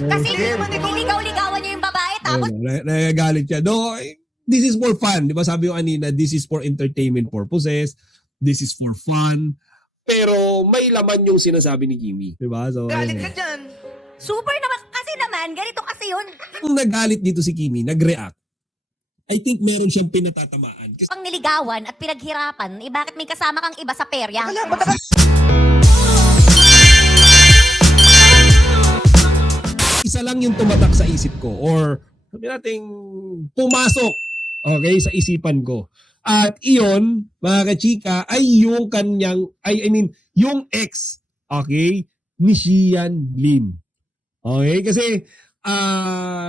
Kasi niligaw-ligawan niyo yung babae tapos Nagagalit siya. No, this is for fun. Di ba sabi ko kanina, this is for entertainment purposes. This is for fun. Pero may laman yung sinasabi ni Kimi. Di ba? So, Galit ka dyan. super naman. Kasi naman, ganito kasi yun. Kung nagalit dito si Kimi, nag-react, I think meron siyang pinatatamaan. Kasi Pang niligawan at pinaghirapan, eh bakit may kasama kang iba sa perya? Wala, ba't ako? isa lang yung tumatak sa isip ko or sabi nating pumasok sa isipan ko. At iyon, mga kachika, ay yung kanyang, yung ex, ni Xian Lim. Okay? Kasi,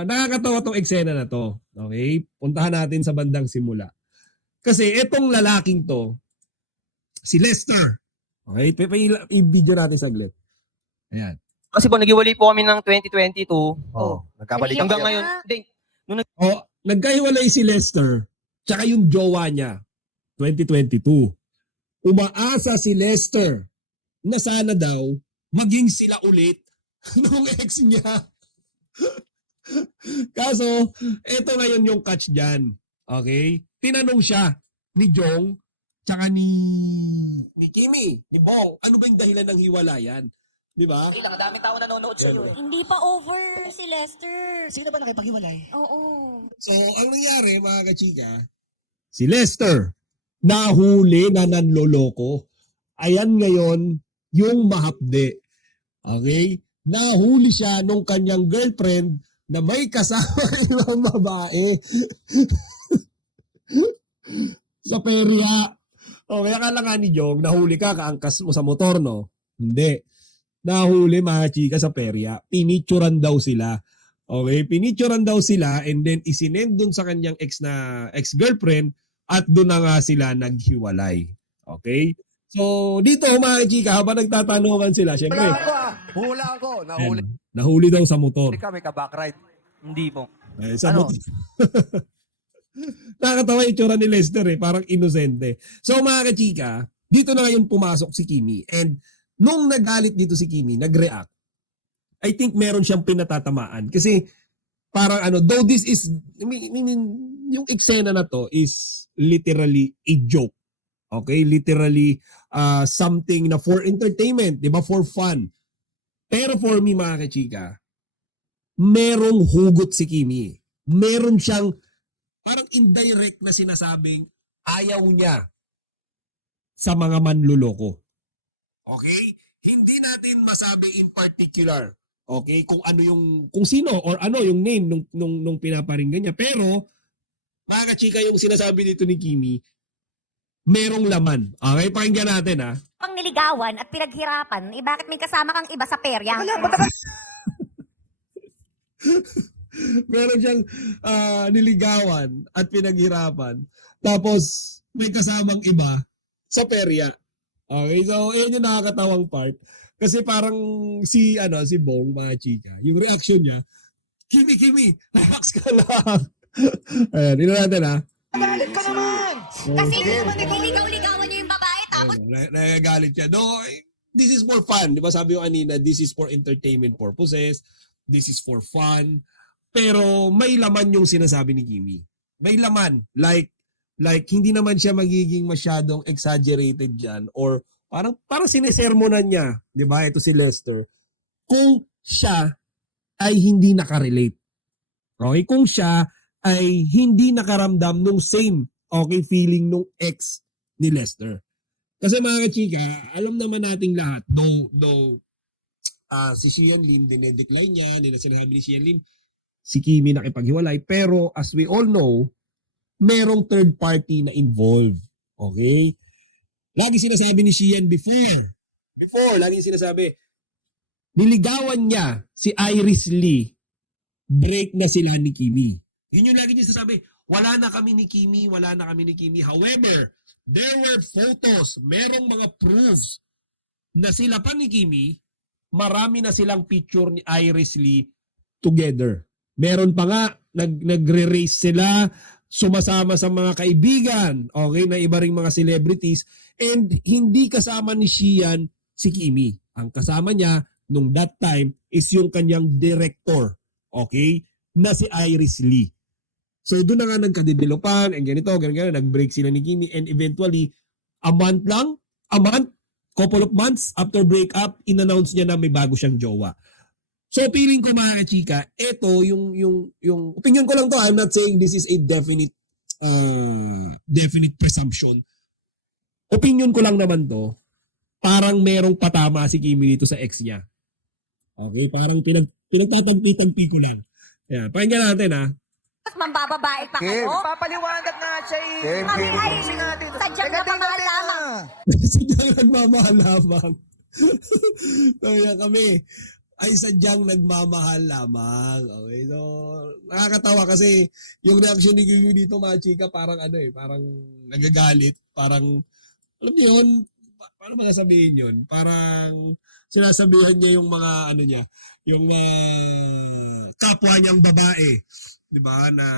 nakakatawa tong eksena na to. Okay? Puntahan natin sa bandang simula. Kasi etong lalaking to, si Lester. Okay? I-video natin saglit. Ayan. Kasi po, nagiwalay po kami ng 2022. Nagkabalikan Hanggang Ayun ngayon, na. hindi, Nagkahiwalay si Lester tsaka yung jowa niya 2022. Umaasa si Lester na sana daw maging sila ulit nung ex niya. Kaso, eto ngayon yung catch dyan. Okay? Tinanong siya ni Jong tsaka ni Kimi, ni Bong, ano ba yung dahilan ng hiwalayan? Di ba? Ilang, daming tao nanonood sa iyo. Hindi pa over si Lester. Sino ba nakipaghiwalay? Oo. So, ang nangyari, mga kachika, si Lester, nahuli na nanloloko. Ayan ngayon, yung mahapde. Okay? Nahuli siya nung kanyang girlfriend na may kasama ibang babae. Sa perya. Okay, akala nga ni Jong, nahuli ka, kaangkas mo sa motor, no? Hindi. Nahuli mga chika sa perya. Pinicturan daw sila. Okay, pinicturan daw sila and then isinend dun sa kanyang ex-girlfriend at dun na nga sila naghiwalay. Okay? So, dito mga chika, habang nagtatanungan sila, syempre, Hula ako. Nahuli nahuli daw sa motor. ka, may ka-backride. Hindi po. Sa Ano? motor. Nakakatawa yung itsura ni Lester parang inosente. So mga kachika, dito na ngayon pumasok si Kimi and nung nagalit dito si Kimi, nag-react. I think meron siyang pinatatamaan kasi parang though this is yung eksena na to is literally a joke. Okay? Literally something na for entertainment, 'di ba? For fun. Pero for me mga kachika, merong hugot si Kimi. Meron siyang parang indirect na sinasabing ayaw niya sa mga manluloko. Okay? Hindi natin masabi in particular, okay, kung sino or ano yung name nung pinaparinggan niya. Pero, mga kachika, yung sinasabi dito ni Kimi, merong laman. Okay, pakinggan natin ha. Pang niligawan at pinaghirapan, eh bakit may kasama kang iba sa perya? Wala, ba't ako? Meron siyang niligawan at pinaghirapan. Tapos, may kasamang iba sa perya. Okay, so yun yung nakakatawang part. Kasi parang si Bong, mga chika, yung reaction niya, Kimi, relax ka lang. Ayan, ino natin ha. Galit ka naman. Kasi niligaw-ligawan niyo yung babae tapos Nagagalit siya. No, this is for fun. Di ba sabi ko kanina, this is for entertainment purposes. This is for fun. Pero may laman yung sinasabi ni Kimi. May laman. Like hindi naman siya magiging masyadong exaggerated dyan or parang sinesermonan niya, di ba, ito si Lester, kung siya ay hindi nakarelate. Okay? Kung siya ay hindi nakaramdam nung same feeling nung ex ni Lester. Kasi mga kachika, alam naman nating lahat, though si Xian Lim, dinedecline niya, sinasabi ni Xian Lim, si Kimi nakipaghiwalay, pero as we all know, merong third party na involved. Okay? Lagi sinasabi ni Xian lagi sinasabi, niligawan niya si Iris Lee, break na sila ni Kimi. Yun yung lagi niya sinasabi, wala na kami ni Kimi. However, there were photos, merong mga proofs na sila pa ni Kimi, marami na silang picture ni Iris Lee together. Meron pa nga, nagre-race sila, sumasama sa mga kaibigan, okay, na iba ring mga celebrities, and hindi kasama ni Xian si Kimi. Ang kasama niya nung that time is yung kanyang director, okay, na si Iris Lee. So doon na nga nagka-developan and ganito, ganyan, nag-break sila ni Kimi and eventually, a month, couple of months after breakup, in-announce niya na may bago siyang jowa. So feeling ko mga kachika, ito yung opinion ko lang to, I'm not saying this is a definite presumption. Opinion ko lang naman to, parang merong patama si Kimi dito sa ex niya. Okay, parang pinagtatagpi-tagpi ko lang. Yeah, pakinggan natin ha. Mas mambababae pa kayo. Papaliwanag na siya eh. Kami ay sadyang napamahal lamang. Sadyang nagmamahal lamang. So yan kami ay sadyang nagmamahal lamang. Okay, so nakakatawa kasi yung reaction ni Kimi dito mga chika parang parang nagagalit, parang alam niyo yun, paano ba sabihin yun? Parang sinasabihan niya yung mga yung kapwa niyang babae. 'Di ba na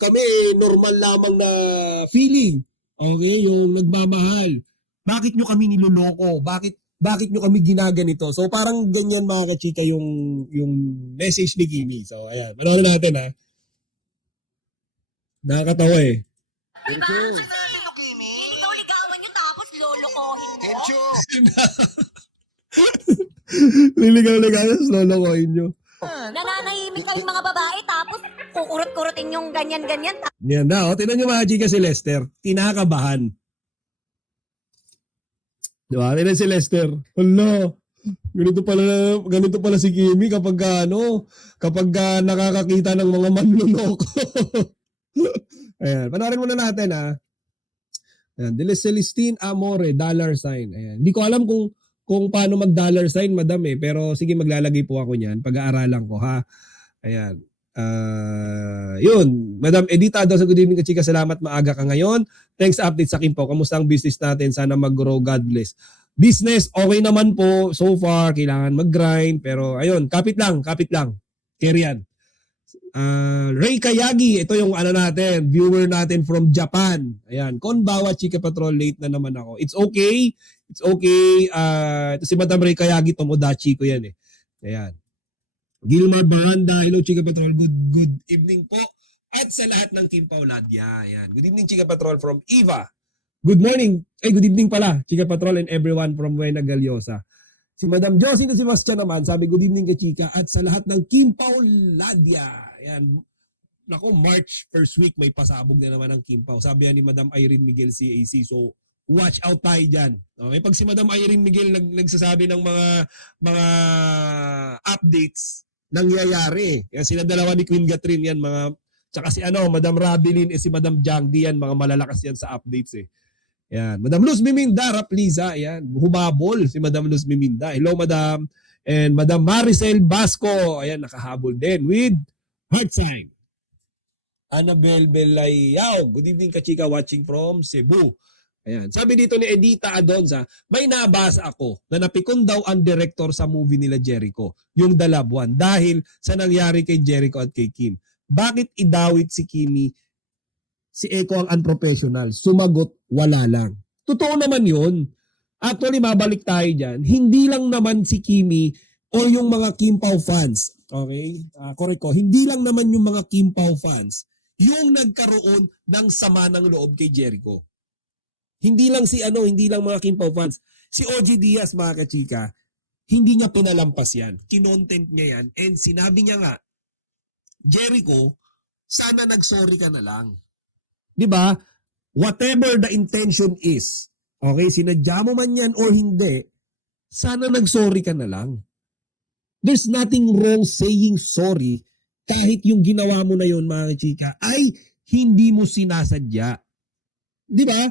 kami normal lamang na feeling. Okay, yung nagmamahal. Bakit nyo kami niloloko? Bakit nyo kami ginaganito? So parang ganyan mga kachika yung message ni Kimi. So ayan, manood natin ha. Nakakatawa eh. Diba? Ikaw ligawan nyo tapos lolokohin mo. Liligaw-ligaw, lolokohin nyo. Nananahimik kayong mga babae tapos kukurot-kurotin yung ganyan-ganyan. Yan na, tingnan nyo mga chika si Lester. Tinakabahan. Diba? Tingnan si Lester. Hala, ganito pala si Kimi kapag nakakakita ng mga manluloko. Ayan, panoorin muna natin ha. Ayan, Celestine Amore, $. Ayan. Hindi ko alam kung paano mag-$ madam pero sige maglalagay po ako niyan, pag-aaralan ko ha. Ayan. Yun, Madam Edita daw sa good evening kachika, salamat maaga ka ngayon. Thanks sa update sa akin po. Kamusta ang business natin? Sana mag-grow, God bless. Business, okay naman po so far, kailangan mag-grind pero ayun, kapit lang. Carry yan. Ray Kayagi, ito yung natin, viewer natin from Japan. Ayan, konbawa Chika Patrol, late na naman ako. It's okay. Ito si Madam Ray Kayagi, Tomodachi ko yan eh. Ayan. Gilmar Baranda, hello Chika Patrol, good evening po. At sa lahat ng Team Pauladya, ayan. Good evening Chika Patrol from Eva. Good morning, good evening pala Chika Patrol and everyone from Buena Galiosa. Si Madam Josie na si Sebastian naman, sabi good evening ka Chika at sa lahat ng Team Pauladya. Ayan. Nako, March first week may pasabog na naman ng Kim Pao. Sabi yan ni Madam Irene Miguel CAC. So, watch out tayo dyan. Okay, pag si Madam Irene Miguel nagsasabi ng mga updates, nangyayari. Yan sila dalawa ni Queen Catherine yan, tsaka si Madam Rabilin si Madam Jangdi yan, mga malalakas yan sa updates eh. Yan, Madam Luz Miminda, Rapliza, yan, humabol si Madam Luz Miminda. Hello Madam. And Madam Maricel Basco, ayan, nakahabol din with heart sign. Annabel Belayao, good evening kachika, watching from Cebu. Ayan. Sabi dito ni Edita Adonza, may nabasa ako na napikon daw ang director sa movie nila Jericho, yung The Loved One, dahil sa nangyari kay Jericho at kay Kim. Bakit idawit si Kimi? Si Eko ang unprofessional. Sumagot, wala lang. Totoo naman yun. Actually, mabalik tayo dyan. Hindi lang naman si Kimi o yung mga Kim Pao fans. Okay? Correct ko. Hindi lang naman yung mga Kim Pao fans yung nagkaroon ng sama ng loob kay Jericho. Hindi lang mga Kim Pao fans. Si OG Diaz, mga kachika, hindi niya pinalampas yan. Kinontent niya yan. And sinabi niya nga, Jericho, sana nag-sorry ka na lang. Diba? Whatever the intention is, okay, sinadya mo man yan o hindi, sana nag-sorry ka na lang. There's nothing wrong saying sorry kahit yung ginawa mo na yun, mga kachika, ay hindi mo sinasadya. Diba?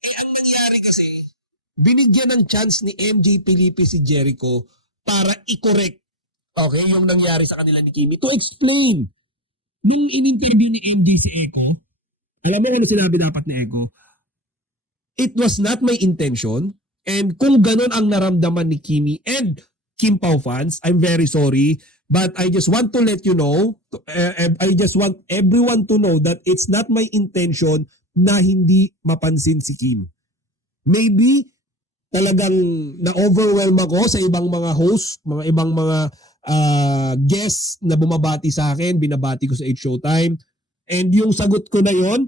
Ang nangyari kasi, binigyan ng chance ni MJ Felipe si Jericho para i-correct, okay, yung nangyari sa kanila ni Kimi. To explain, nung in-interview ni MJ si Eko, alam mo ano sinabi dapat ni Eko? It was not my intention, and kung ganun ang naramdaman ni Kimi and Kim Pao fans, I'm very sorry, but I just want to let you know, I just want everyone to know that it's not my intention na hindi mapansin si Kim. Maybe talagang na-overwhelm ako sa ibang mga host, mga ibang mga guests na bumabati sa akin, binabati ko sa 8 Showtime. And yung sagot ko na yon,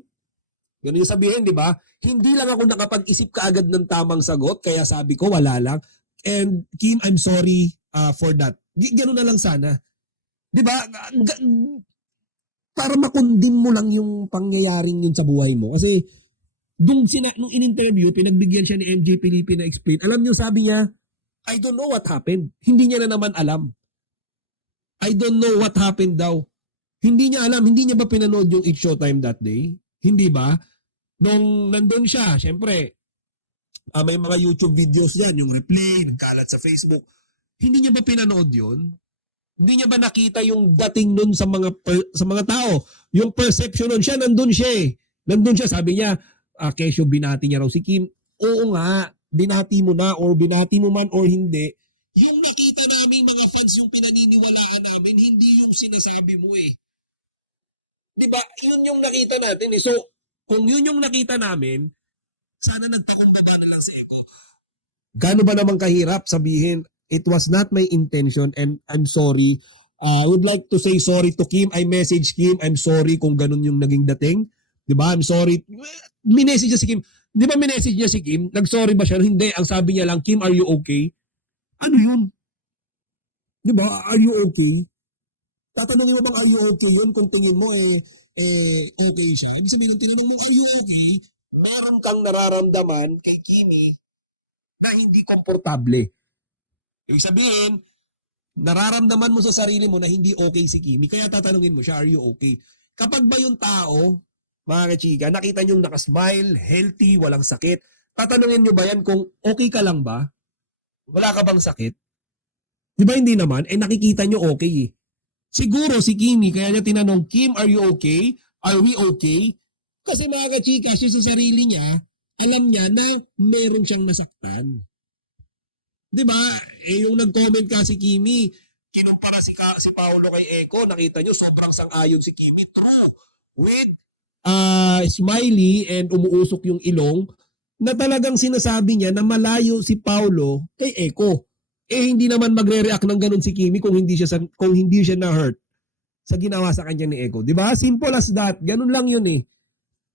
ganun yung sabihin, di ba? Hindi lang ako nakapag-isip kaagad ng tamang sagot, kaya sabi ko, wala lang. And Kim, I'm sorry for that. Ganun na lang sana. Di ba? Para makondim mo lang yung pangyayaring yun sa buhay mo. Kasi, nung in-interview, pinagbigyan siya ni MJ Felipe na explain. Alam niyo, sabi niya, I don't know what happened. Hindi niya na naman alam. I don't know what happened daw. Hindi niya alam. Hindi niya ba pinanood yung It's Showtime that day? Hindi ba? Nung nandun siya, syempre, may mga YouTube videos yan, yung replay, nagkalat sa Facebook. Hindi niya ba pinanood yun? Hindi niya ba nakita yung dating nun sa mga tao? Yung perception nun siya, nandun siya eh. Nandun siya, sabi niya, kesyo binati niya raw si Kim. Oo nga, binati mo na or binati mo man or hindi. Yung nakita namin mga fans, yung pinaniniwalaan namin, hindi yung sinasabi mo eh. Diba? Yun yung nakita natin eh. So, kung yun yung nakita namin, sana nagtakumbaba na lang si Eko. Gaano ba naman kahirap sabihin, it was not my intention and I'm sorry. I would like to say sorry to Kim. I message Kim, I'm sorry kung ganun yung naging dating. Diba? I'm sorry. Minessage niya si Kim. Di ba minessage niya si Kim? Nag-sorry ba siya? Hindi. Ang sabi niya lang, Kim, are you okay? Ano yun? Di ba? Are you okay? Tatanungin mo bang are you okay yun kung tingin mo okay siya? Ibig sabihin, tinanong mo, are you okay? Meron kang nararamdaman kay Kimi na hindi komportable. Ibig sabihin, nararamdaman mo sa sarili mo na hindi okay si Kimi, kaya tatanungin mo siya, are you okay? Kapag ba yung tao, mga kachika, nakita nyo nakasmile, healthy, walang sakit, tatanungin nyo ba yan kung okay ka lang ba? Wala ka bang sakit? Di ba hindi naman? Nakikita nyo okay eh. Siguro si Kimi, kaya niya tinanong, Kim, are you okay? Are we okay? Kasi mga kachika, siya sa sarili niya, alam niya na meron siyang nasaktan. Di ba? Yung nag-comment ka si Kimi, kinumpara si Paolo kay Eko, nakita nyo, sobrang sang-ayon si Kimi. True. With smiley and umuusok yung ilong, na talagang sinasabi niya na malayo si Paolo kay Eko. Hindi naman magre-react ng ganun si Kimi kung hindi siya na-hurt sa ginawa sa kanya ni Eko. Di ba? Simple as that. Ganun lang yun eh.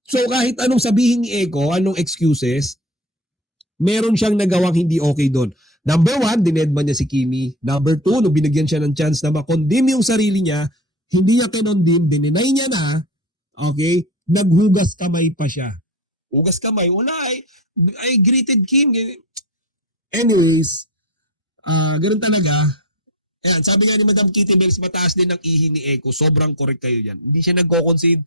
So kahit anong sabihin ni Eko, anong excuses, meron siyang nagawang hindi okay doon. Number 1, dinedman niya si Kimi. Number 2, nung binigyan siya ng chance na makondim yung sarili niya, hindi niya kinondim, dininay niya na, okay, naghugas kamay pa siya. Hugas kamay, wala I greeted Kim. Anyways, ganoon talaga. Ayan, sabi nga ni Madam Kitty Bells, mataas din ang ihi ni Eko. Sobrang correct kayo dyan. Hindi siya nagko-concede.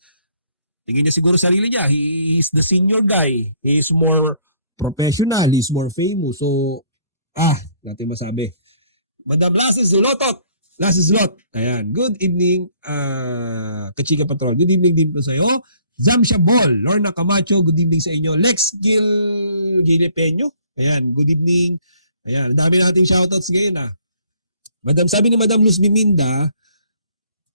Tingin niya siguro sarili niya. He is the senior guy. He is more professional. He is more famous. So, natin masabi. Madam Lasses Lotot. Lasses Lot. Ayan. Good evening, Kachika Patrol. Good evening din po sa iyo. Zamsha Ball. Lorna Camacho. Good evening sa inyo. Lex Gilepeño. Ayan. Good evening. Ayan, dami nating shoutouts ngayon Madam, sabi ni Madam Luz Biminda,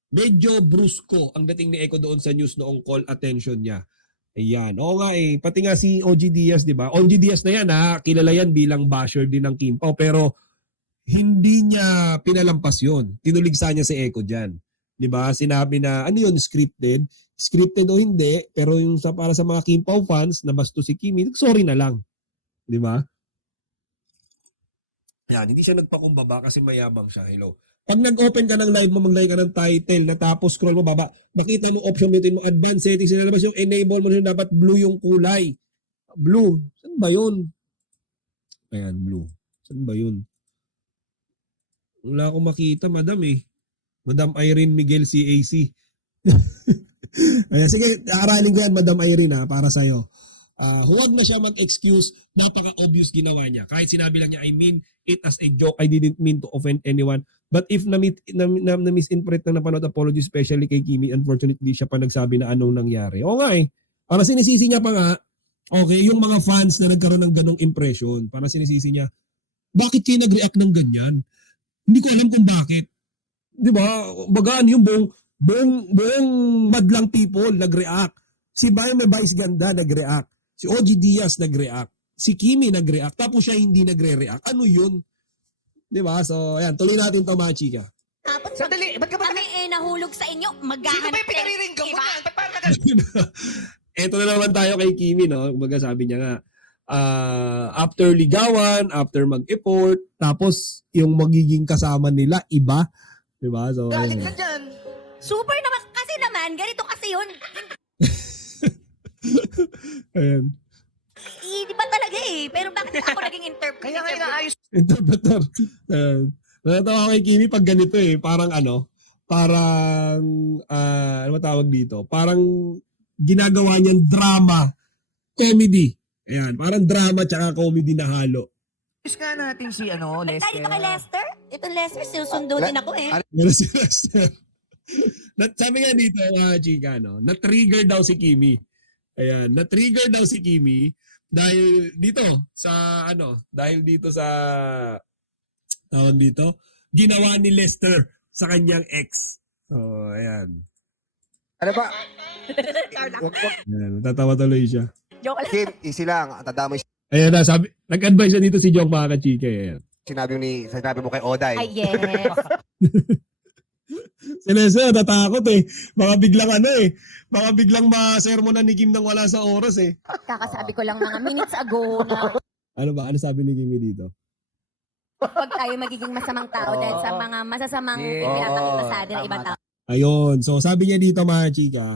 medyo brusko ang dating ni Eko doon sa news noong call attention niya. Ayan, oo nga pati nga si OG Diaz, di ba? OG Diaz na yan kilala yan bilang basher din ng Kim Pao, pero hindi niya pinalampas yun. Tinuligsa niya si Eko dyan. Di ba? Sinabi na, ano yun, scripted? Scripted o hindi, pero yung para sa mga Kim Pao fans, na basto si Kimi, sorry na lang. Di ba? Yan, hindi siya nagpakumbaba kasi mayabang siya. Hello. Pag nag-open ka ng live mo, mag-like ka ng title, natapos scroll mo baba, makita mo option mo advanced settings, sinalabas yung enable mo na dapat blue yung kulay. Blue. Saan ba yun? Ayan, blue. Saan ba yun? Wala akong makita, madam Madam Irene Miguel CAC. Ayan, sige, aralin ko yan, Madam Irene para sa'yo. Huwag na siya mag-excuse, napaka-obvious ginawa niya. Kahit sinabi lang niya, I mean it as a joke, I didn't mean to offend anyone. But if na-misinterpret na napanood, apology especially kay Kimi, unfortunately siya pa nagsabi na anong nangyari. Oo nga para sinisisi niya pa nga, okay, yung mga fans na nagkaroon ng ganong impression, para sinisisi niya, bakit kayo nag-react ng ganyan? Hindi ko alam kung bakit. Di ba? Bagaan yung buong madlang people nag-react. Si Bayan may Vice Ganda nag-react. Si OG Diaz nag-react. si Kimi nag-react, tapos siya hindi nagre-react. Ano yun? Di ba? So, ayan, tuloy natin to, mga chika. Tapos Sandali, ba't ka ba kami nahulog sa inyo, Sino maghahanap ba yung pinariringgan mo iba. yan? Ba't parang Eto na naman tayo kay Kimi, no? Kumbaga sabi niya nga, after ligawan, after mag-effort, tapos yung magiging kasama nila, iba. Di ba? So, galing ayan. ka dyan? Super naman, kasi naman, ganito kasi yun. Ayan. Di ba talaga eh? Pero bakit ako naging interpreter? Kaya nga inaayos Interpreter. Natatawa kay Kimi pag ganito eh. Parang ano ba tawag dito? Parang ginagawa niyang drama, comedy. Ayan, parang drama tsaka comedy na halo. nga natin si Punta Lester. dito kay Lester. Ito Lester, sinusundo din ako eh. Pero si Lester. Sabi nga dito, chika, no? Na-trigger daw si Kimi. Ayan, na-trigger daw si Kimi dahil dito sa tawag dito, ginawa ni Lester sa kanyang ex. So, ayan. Ano ba? Ayan, tatawa tuloy siya. Joke lang. Kim, easy lang. Tandaan mo yung Ayan na, nag-advise siya dito si Jong mga kachika. Ayan. sinabi mo kay Oday. Ay, yes. Si Lester, natatakot eh. Baka biglang ma-sermonan ni Kim nang wala sa oras eh. Kakasabi ko lang mga minutes ago na Ano ba? Ano sabi ni Kimi dito? huwag tayo magiging masamang tao dahil sa mga masasamang pinapakita sa atin ng ibang tao. Ayun. So, sabi niya dito mga chika,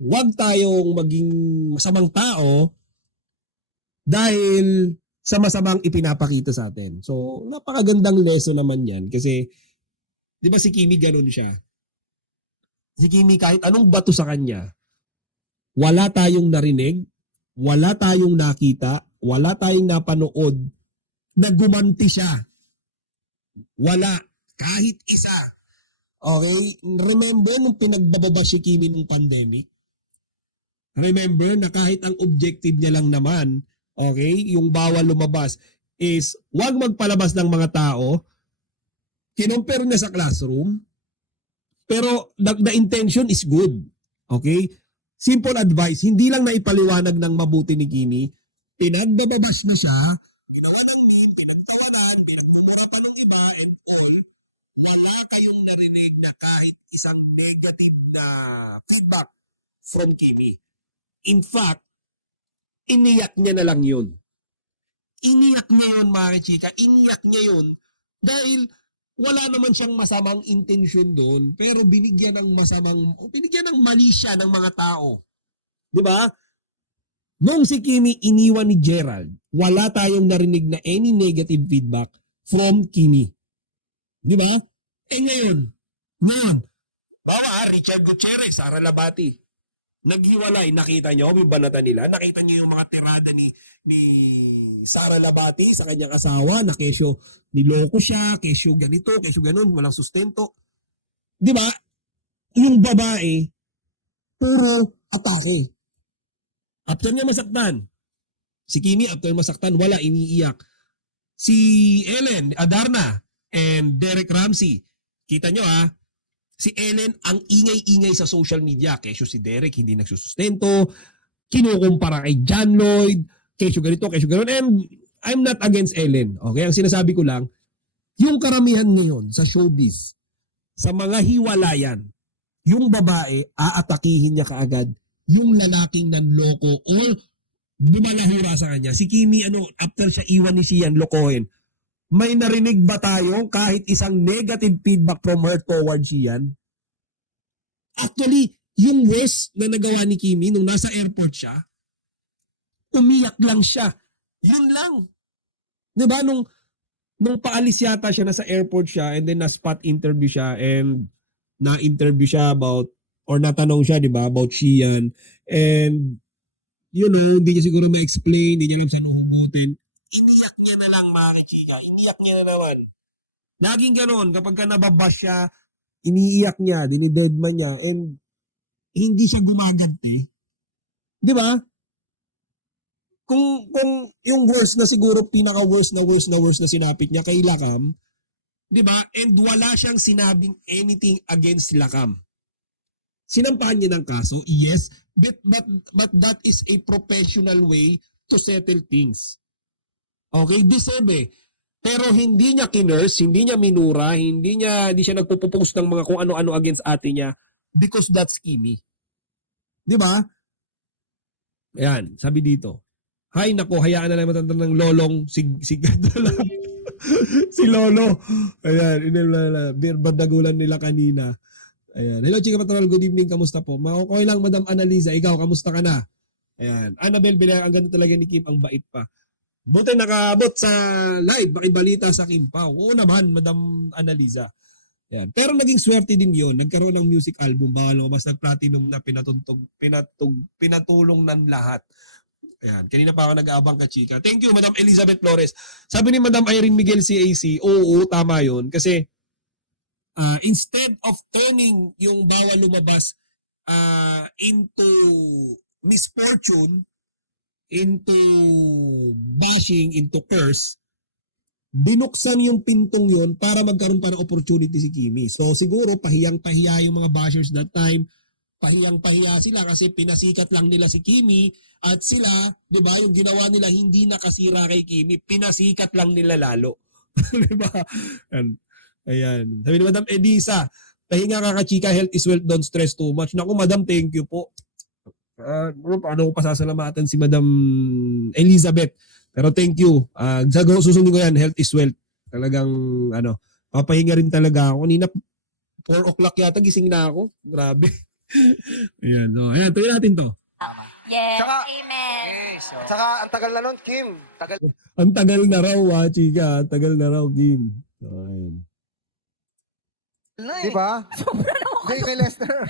huwag tayong maging masamang tao dahil sa masamang ipinapakita sa atin. So, napakagandang lesson naman yan. Kasi, di ba si Kimi ganun siya? Si Kimi kahit anong bato sa kanya, wala tayong narinig, wala tayong nakita, wala tayong napanood na gumanti siya. Wala. Kahit isa. Okay? Remember nung pinagbababa si Kimi nung pandemic? Remember na kahit ang objective niya lang naman, okay, yung bawal lumabas is wag magpalabas ng mga tao. Kinompare niya sa classroom. Pero the intention is good. Okay? Simple advice, hindi lang naipaliwanag ng mabuti ni Kimi, pinagbababas na siya, ginawa ng meme, pinagtawanan, pinagmumura pa ng iba, and all, wala kayong narinig na kahit isang negative na feedback from Kimi. In fact, iniyak niya na lang yun. Iniyak niya yun, mga chika. Iniyak niya yun dahil wala naman siyang masamang intention doon, pero binigyan ng mali siya ng mga tao. Di ba? Nung si Kimi iniwan ni Gerald, wala tayong narinig na any negative feedback from Kimi. Di ba? Ngayon, Richard Gutierrez, Sara Labati, naghiwalay, nakita niyo, may banata nila, nakita niyo yung mga tirada ni Sara Labati sa kanyang asawa, na kesyo niloko siya, kesyo ganito, kesyo ganun, walang sustento. Di ba? Yung babae, puro atake. After niya masaktan, si Kimi after masaktan, wala, iniiyak. Si Ellen, Adarna, and Derek Ramsey, kita nyo si Ellen ang ingay-ingay sa social media. Kesyo si Derek hindi nagsusustento, kinukumpara kay John Lloyd, kesyo ganito, kesyo ganoon. And I'm not against Ellen. Okay, ang sinasabi ko lang, yung karamihan ngayon sa showbiz, sa mga hiwalayan, yung babae, aatakihin niya kaagad yung lalaking nanloko or bumalahura sa kanya. Si Kimi, after siya iwan ni Sian, lokohin, may narinig ba tayo kahit isang negative feedback from her towards Sian? Actually, yung worst na nagawa ni Kimi nung nasa airport siya, umiyak lang siya. Yun lang. Diba? Nung paalis yata siya, nasa airport siya, and then na-spot interview siya, and na-interview siya about, or natanong siya, diba, about Sian, and, hindi niya siguro ma-explain, hindi niya alam saan hugutin. Iniyak niya na lang, mga chika. Iniyak niya na naman. Laging ganoon, kapag ka nababash siya, iniiyak niya, dinidedman niya, and hindi siya gumaganti. Di ba? Kung yung worst na siguro, pinaka-worst na sinapit niya kay Lakam, di ba? And wala siyang sinabing anything against Lakam. Sinampahan niya ng kaso, yes, but that is a professional way to settle things. Okay, deserve eh. Pero hindi niya kinurse, hindi niya minura, hindi siya nagpo-post ng mga kung ano-ano against ate niya because that's Kimi. 'Di ba? Ayan, sabi dito. Hay nako, hayaan na lang matanda ng lolong si si Lolo. Ayan, badagulan nila kanina. Ayan. Hello, Chika Patrol. Good evening. Kamusta po? Okay lang, Madam Annalisa. Ikaw, kamusta ka na? Ayan. Annabel, ang ganda talaga ni Kim. Ang bait pa. Buti nakabot sa live. Bakibalita sa Kim pa. Oo naman, Madam Annalisa. Ayan. Pero naging swerte din yun. Nagkaroon ng music album. Baka lumabas nag-platinum na pinatulong ng lahat. Ayan. Kanina pa ako nag-aabang ka, Chika. Thank you, Madam Elizabeth Flores. Sabi ni Madam Irene Miguel CAC, oo, tama yun. Kasi instead of turning yung bawal lumabas into misfortune, into bashing, into curse, binuksan yung pintong yun para magkaroon pa ng opportunity si Kimi. So siguro pahiyang-pahiya yung mga bashers that time, pahiyang-pahiya sila kasi pinasikat lang nila si Kimi at sila, 'di ba, yung ginawa nila hindi nakasira kay Kimi, pinasikat lang nila lalo. 'Di ba? Ayan. Sabi ni Madam Edisa, pahinga ka Chika, health is wealth, don't stress too much. Naku, Madam, thank you po. Paano ko pasasalamatan si Madam Elizabeth? Pero thank you. Susundin ko yan, health is wealth. Talagang, papahinga rin talaga ako. Kanina, 4 o'clock yata, gising na ako. Grabe. Ayan, so, ayan, tuloy natin to. Yes, Tsaka- amen. Saka, ang tagal na nun, Kim. Ang tagal na raw, Chika. Ang tagal na raw, Kim. So, ayan. Di ba? Kay Lester.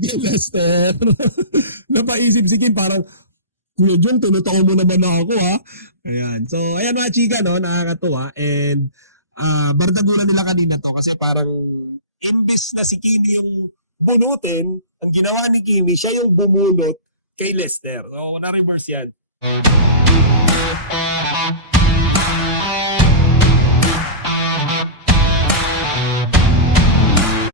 Lester. Napaisip si Kim, parang, Kuya John, tunutaon mo naman ako, ha? Ayan. So, ayan mga chika, no? Nakakatuwa. And, bardagulan nila kanina to kasi parang, imbis na si Kimi yung bunutin, ang ginawa ni Kimi, siya yung bumunot kay Lester. So, na-reverse yan.